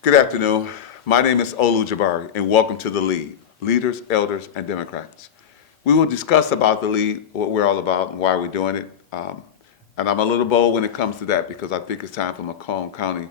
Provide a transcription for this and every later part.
Good afternoon. My name is Olu and welcome to the Lead, Leaders, Elders, and Democrats. We will discuss about the Lead, what we're all about, and why we're doing it. And I'm a little bold when it comes to that because I think it's time for Macomb County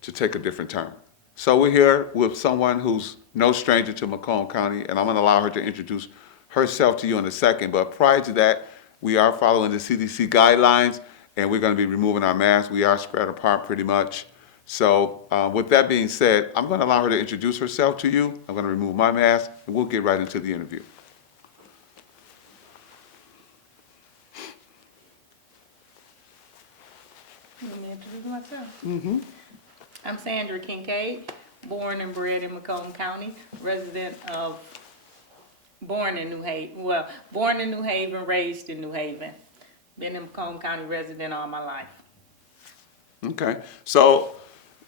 to take a different turn. So we're here with someone who's no stranger to Macomb County, and I'm going to allow her to introduce herself to you in a second. But prior to that, we are following the CDC guidelines, and we're going to be removing our masks. We are spread apart pretty much. So with that being said, I'm going to allow her to introduce herself to you. I'm going to remove my mask, and we'll get right into the interview. Let me introduce myself. I'm Sandra Kincaid, born and bred in Macomb County, resident of, born in New Haven, raised in New Haven. Been in Macomb County resident all my life. Okay, so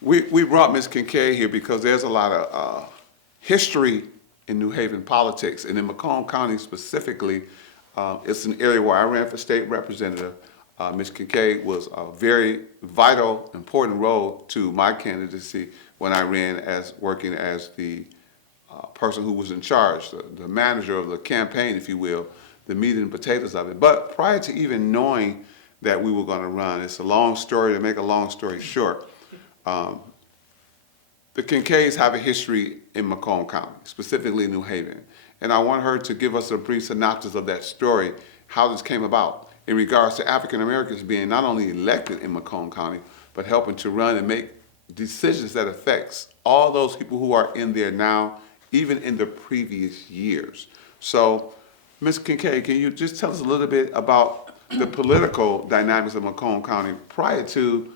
we brought Ms. Kincaid here because there's a lot of history in New Haven politics, and in Macomb County specifically, it's an area where I ran for state representative. Ms. Kincaid was a very vital, important role to my candidacy when I ran as working as the person who was in charge, the manager of the campaign, if you will, the meat and potatoes of it. But prior to even knowing that we were going to run, it's a long story. To make a long story short, the Kincaids have a history in Macomb County, specifically New Haven. And I want her to give us a brief synopsis of that story, how this came about in regards to African Americans being not only elected in Macomb County, but helping to run and make decisions that affects all those people who are in there now, even in the previous years. So, Ms. Kincaid, can you just tell us a little bit about the political dynamics of Macomb County prior to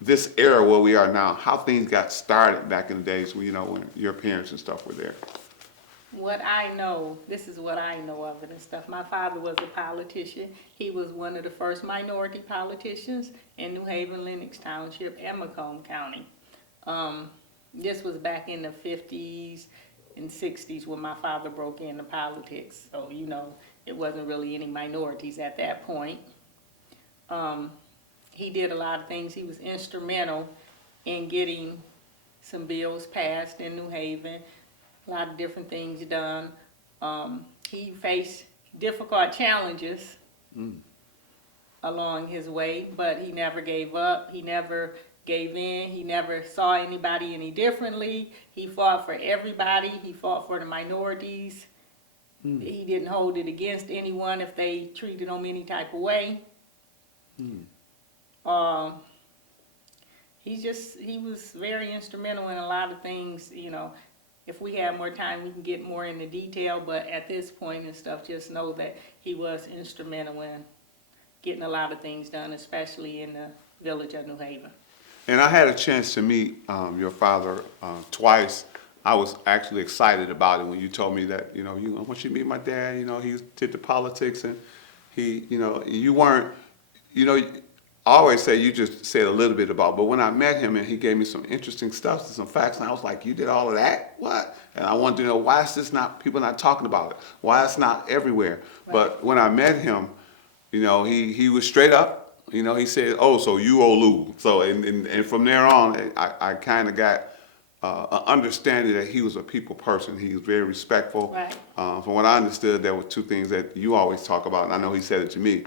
this era where we are now, how things got started back in the days when, when your parents and stuff were there? What I know, this is what I know of it and stuff. My father was a politician. He was one of the first minority politicians in New Haven, Lenox Township, and Macomb County. This was back in the 50s and 60s when my father broke into politics. So, it wasn't really any minorities at that point. He did a lot of things. He was instrumental in getting some bills passed in New Haven, a lot of different things done. He faced difficult challenges along his way, but he never gave up. He never gave in. He never saw anybody any differently. He fought for everybody. He fought for the minorities. He didn't hold it against anyone if they treated him any type of way. He was very instrumental in a lot of things. If we have more time, we can get more into detail, but at this point and stuff, just know that he was instrumental in getting a lot of things done, especially in the village of New Haven. And I had a chance to meet your father twice. I was actually excited about it when you told me that, I want you to meet my dad, he did the politics and he, you weren't, I always say you just said a little bit about, but when I met him and he gave me some interesting stuff, some facts, and I was like, you did all of that? What? And I wanted to know, why is this not, people not talking about it? Why it's not everywhere? Right. But when I met him, he was straight up. He said, oh, so you Olu. So, and from there on, I kind of got an understanding that he was a people person. He was very respectful. Right. From what I understood, there were two things that you always talk about, and I know he said it to me.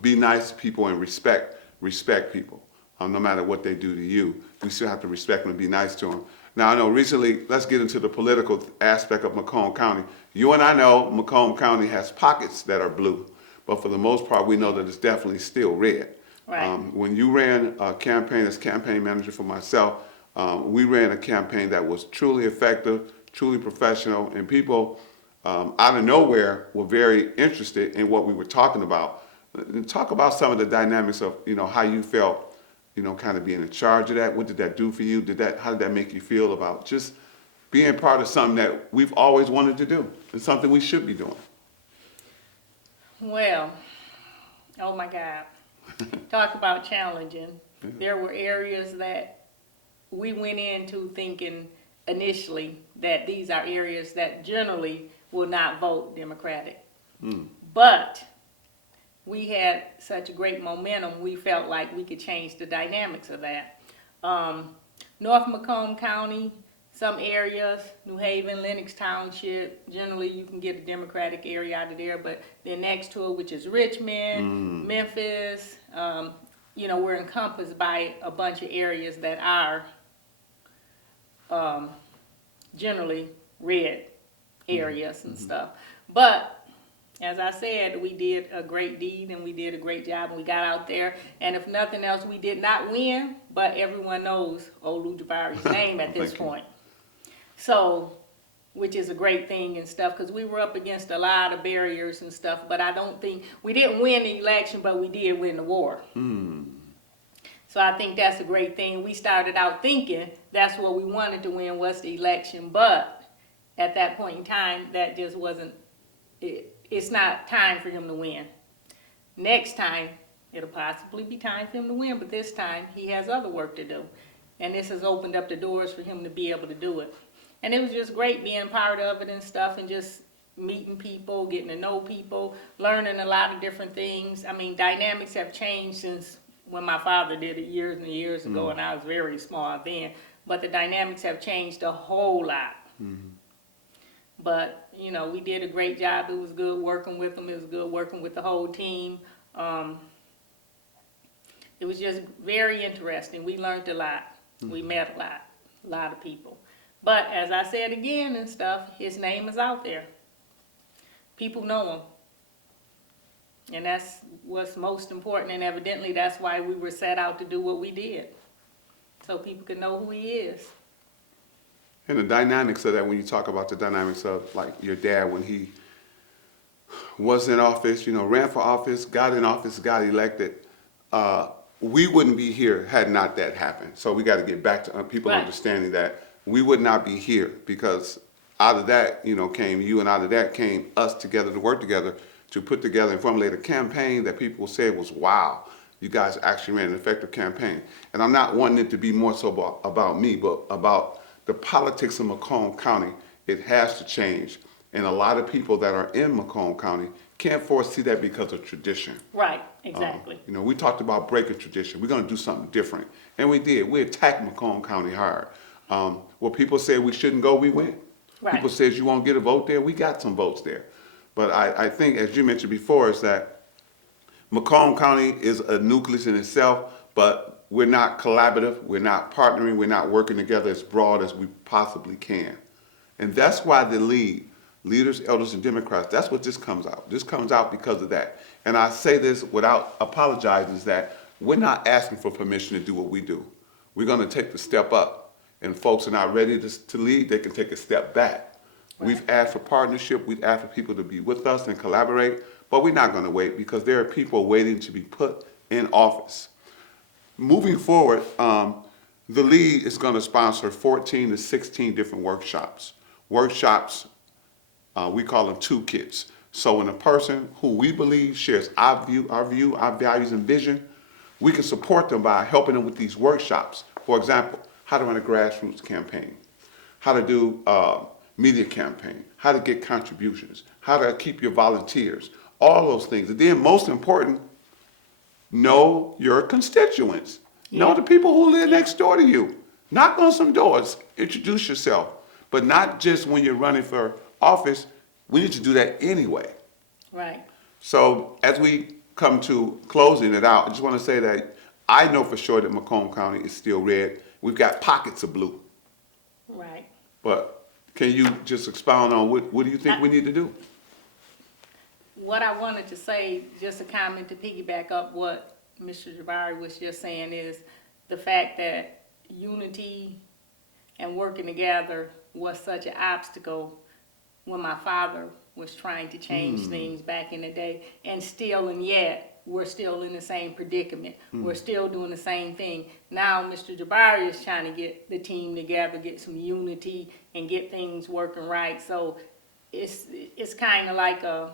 Be nice to people and respect people. No matter what they do to you, we still have to respect them and be nice to them. Now, I know recently, let's get into the political aspect of Macomb County. You and I know Macomb County has pockets that are blue, but for the most part, we know that it's definitely still red. Right. When you ran a campaign as campaign manager for myself, we ran a campaign that was truly effective, truly professional, and people out of nowhere were very interested in what we were talking about. And talk about some of the dynamics of, how you felt, kind of being in charge of that. What did that do for you? How did that make you feel about just being part of something that we've always wanted to do and something we should be doing? Well, oh my God. Talk about challenging. Yeah. There were areas that we went into thinking initially that these are areas that generally will not vote Democratic. But we had such a great momentum, we felt like we could change the dynamics of that. North Macomb County, some areas, New Haven, Lenox Township, generally you can get a Democratic area out of there, but then next to it, which is Richmond, Memphis, you know, we're encompassed by a bunch of areas that are generally red areas and stuff. But as I said, we did a great deed and we did a great job and we got out there. And if nothing else, we did not win, but everyone knows Olu Jabari's name at this point. So, which is a great thing and stuff, because we were up against a lot of barriers and stuff, but I don't think, we didn't win the election, but we did win the war. So I think that's a great thing. We started out thinking that's what we wanted to win was the election, but at that point in time, that just wasn't, it's not time for him to win. Next time, it'll possibly be time for him to win, but this time he has other work to do. And this has opened up the doors for him to be able to do it. And it was just great being part of it and stuff and just meeting people, getting to know people, learning a lot of different things. I mean, dynamics have changed since when my father did it years and years ago, and I was very small then. But the dynamics have changed a whole lot. But, you know, we did a great job. It was good working with them. It was good working with the whole team. It was just very interesting. We learned a lot. We met a lot of people. But as I said again and stuff, his name is out there. People know him. And that's what's most important, and evidently that's why we were set out to do what we did. So people can know who he is. And the dynamics of that, when you talk about the dynamics of like your dad when he was in office, you know, ran for office, got in office, got elected, we wouldn't be here had not that happened. So we got to get back to people understanding that we would not be here because out of that, you know, came you, and out of that came us together to work together to put together and formulate a campaign that people said was, wow, you guys actually ran an effective campaign. And I'm not wanting it to be more so about me, but about the politics of Macomb County. It has to change. And a lot of people that are in Macomb County can't foresee that because of tradition. Right, exactly. You know, we talked about breaking tradition. We're going to do something different. And we did. We attacked Macomb County hard. Where people said we shouldn't go, we went. Right. People said you won't get a vote there, we got some votes there. But I think, as you mentioned before, is that Macomb County is a nucleus in itself, but we're not collaborative, we're not partnering, we're not working together as broad as we possibly can. And that's why the L.E.A.D, Leaders, Elders, and Democrats, that's what this comes out. This comes out because of that. And I say this without apologizing, is that we're not asking for permission to do what we do. We're going to take the step up. And folks are not ready to lead, they can take a step back. Right. We've asked for partnership, we've asked for people to be with us and collaborate, but we're not going to wait because there are people waiting to be put in office. Moving forward, the L.E.A.D is going to sponsor 14 to 16 different workshops. Workshops, we call them toolkits. So when a person who we believe shares our values and vision, we can support them by helping them with these workshops. For example, how to run a grassroots campaign, how to do media campaign, how to get contributions, how to keep your volunteers, all those things. And then most important, know your constituents. Yeah. Know the people who live next door to you. Knock on some doors, introduce yourself, but not just when you're running for office. We need to do that anyway. Right. So as we come to closing it out, I just want to say that I know for sure that Macomb County is still red. We've got pockets of blue. Right. But can you just expound on what do you think we need to do? What I wanted to say, just a comment to piggyback up what Mr. Jabari was just saying, is the fact that unity and working together was such an obstacle when my father was trying to change things back in the day, and still and yet we're still in the same predicament. We're still doing the same thing. Now Mr. Jabari is trying to get the team together, get some unity, and get things working right. So it's kind of like a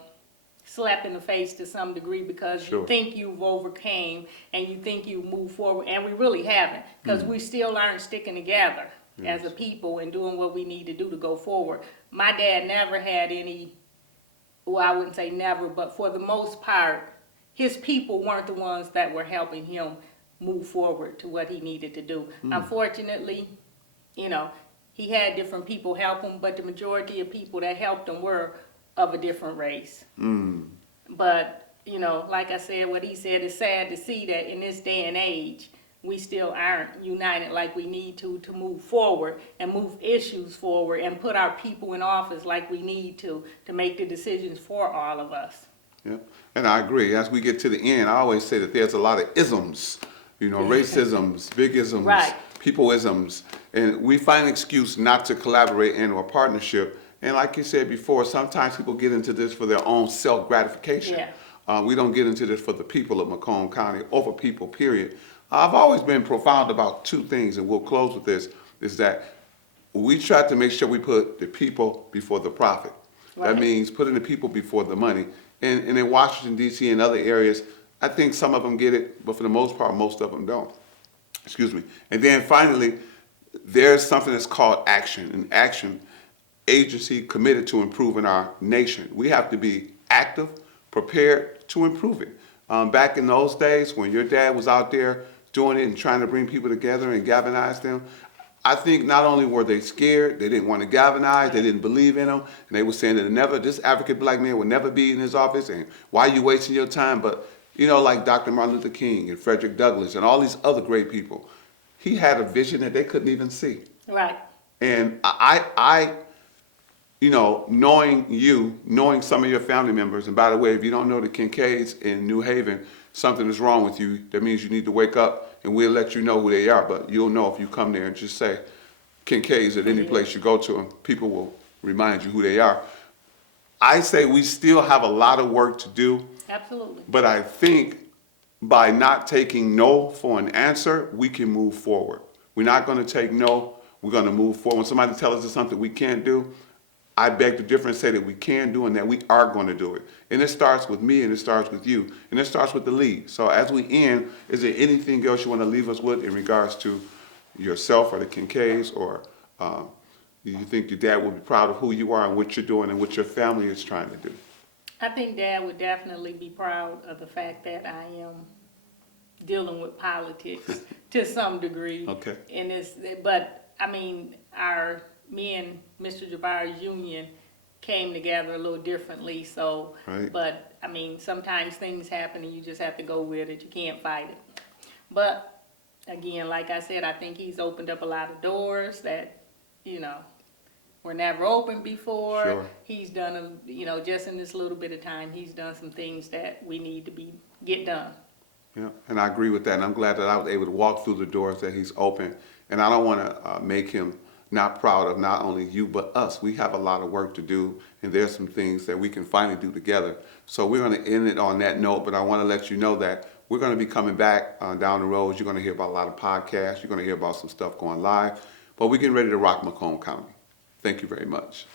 slap in the face to some degree, because you think you've overcame and you think you've moved forward, and we really haven't, because we still aren't sticking together as a people and doing what we need to do to go forward. My dad never had any, well, I wouldn't say never, but for the most part, his people weren't the ones that were helping him move forward to what he needed to do. Unfortunately, you know, he had different people help him, but the majority of people that helped him were of a different race. But, you know, like I said, what he said is sad to see that in this day and age, we still aren't united like we need to move forward and move issues forward and put our people in office like we need to make the decisions for all of us. Yeah, and I agree. As we get to the end, I always say that there's a lot of isms, you know, racisms, big isms, Right. people-isms, and we find an excuse not to collaborate into a partnership. And like you said before, sometimes people get into this for their own self-gratification. Yeah. We don't get into this for the people of Macomb County or for people, period. I've always been profound about two things, and we'll close with this, is that we try to make sure we put the people before the profit. Right. That means putting the people before the money. And in Washington, D.C. and other areas, I think some of them get it, but for the most part, most of them don't. Excuse me. And then finally, there's something that's called action. And action, agency committed to improving our nation. We have to be active, prepared to improve it. Back in those days, when your dad was out there doing it and trying to bring people together and galvanize them, I think not only were they scared, they didn't want to galvanize, they didn't believe in them, and they were saying that this African black man would never be in his office, and why are you wasting your time? But, you know, like Dr. Martin Luther King and Frederick Douglass and all these other great people, he had a vision that they couldn't even see. Right. And I you know, knowing some of your family members, and by the way, if you don't know the Kincaids in New Haven, something is wrong with you. That means you need to wake up, and we'll let you know who they are. But you'll know if you come there and just say Kincaids at any place you go to, and people will remind you who they are. I say we still have a lot of work to do. Absolutely. But I think by not taking no for an answer, we can move forward. We're not going to take no. We're going to move forward. When somebody tells us there's something we can't do, I beg to differ and say that we can do and that we are going to do it. And it starts with me and it starts with you. And it starts with the lead. So as we end, is there anything else you want to leave us with in regards to yourself or the Kincaids, or do you think your dad will be proud of who you are and what you're doing and what your family is trying to do? I think Dad would definitely be proud of the fact that I am dealing with politics to some degree. Okay. But I mean, me and Mr. Jabbar's union came together a little differently. So, Right. But I mean, sometimes things happen and you just have to go with it. You can't fight it. But again, like I said, I think he's opened up a lot of doors that, you know, were never open before. Sure. He's done, just in this little bit of time, he's done some things that we need to get done. Yeah, and I agree with that. And I'm glad that I was able to walk through the doors that he's opened. And I don't want to make him not proud of not only you, but us. We have a lot of work to do, and there's some things that we can finally do together. So we're going to end it on that note, but I want to let you know that we're going to be coming back down the road. You're going to hear about a lot of podcasts. You're going to hear about some stuff going live. But we're getting ready to rock Macomb County. Thank you very much.